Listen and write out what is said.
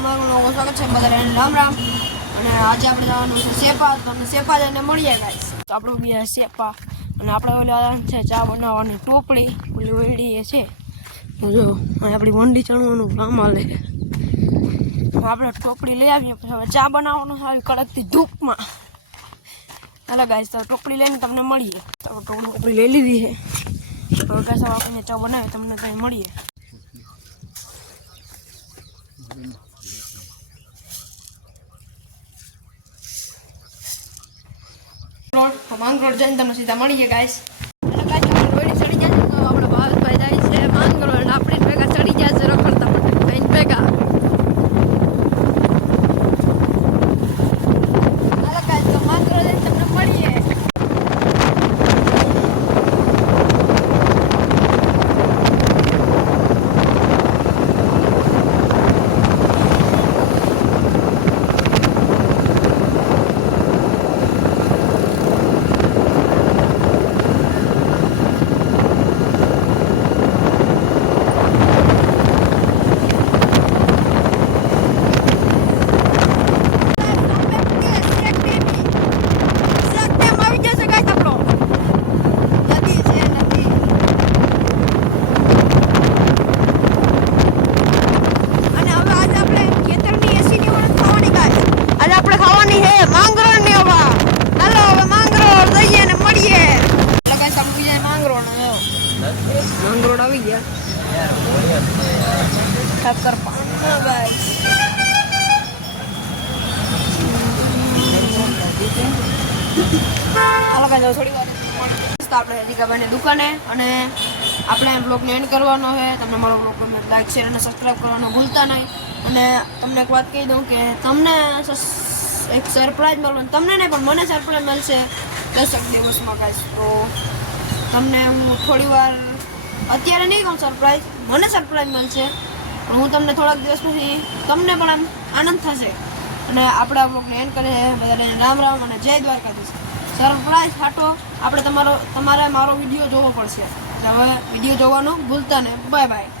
તમારું લોકો સ્વાગત છે બધાને રામ રામ અને આજે આપણે જવાનું છે સેપા તમને સેપા જઈને મળીએ ગાઈસ તો આપણે ગયા સેપા અને આપણે ઓલા છે ચા બનાવવાની ટોપડી ઓલી ઓયડી છે જો અને આપણી વંડી ચણવાનું કામ હાલે આપણે ટોપડી લઈ આવીએ પછી હવે ચા બનાવવાનું આવી કડકતી ધૂપમાં હાલો ગાઈસ તો ટોપડી લઈને તમને મળીએ તો ટોપડી લઈ લીધી છે તો ગાઈસ આપણે ચા બનાવી તમને કઈ મળીએ માંગરોળ જઈને તમને સીધા મળીએ ગાઈસ ચડી જશે તો આપણે ભાવેશભાઈ જાય છે માંગરોળ અને આપણે ભેગા ચડી ગયા છે રખડતા ભાઈ ભેગા હાલો ગાઈસ તો માંગરોળ જઈને તમને મળીએ માંગરોળ આવી ગયા ઠક્કર પાણી ગાઈસ હાલો ગાઈસ થોડી વાર આપણે દીકાભાઈની દુકાને અને આપણે બ્લોગને એન્ડ કરવાનો છે તમને મારો બ્લોગ ગમે લાઈક શેર અને સબસ્ક્રાઈબ કરવાનું ભૂલતા નહીં અને તમને એક વાત કહી દઉં કે તમને એક સરપ્રાઈઝ મળવાનું તમને નહીં પણ મને સરપ્રાઈઝ મળશે 10 દિવસમાં ગાઈસ તો તમને હું થોડી વાર અત્યારે નહીં કહું સરપ્રાઈઝ મને સરપ્રાઈઝ મળશે પણ હું તમને થોડાક દિવસ પછી તમને પણ આમ આનંદ થશે અને આપણે આ બ્લોગને એન્ડ કરીએ બધાને રામ રામ અને જય દ્વારકાધીશ સરપ્રાઈઝ હાટો આપણે તમારે મારો વિડીયો જોવો પડશે હવે વિડીયો જોવાનું ભૂલતા નહીં બાય બાય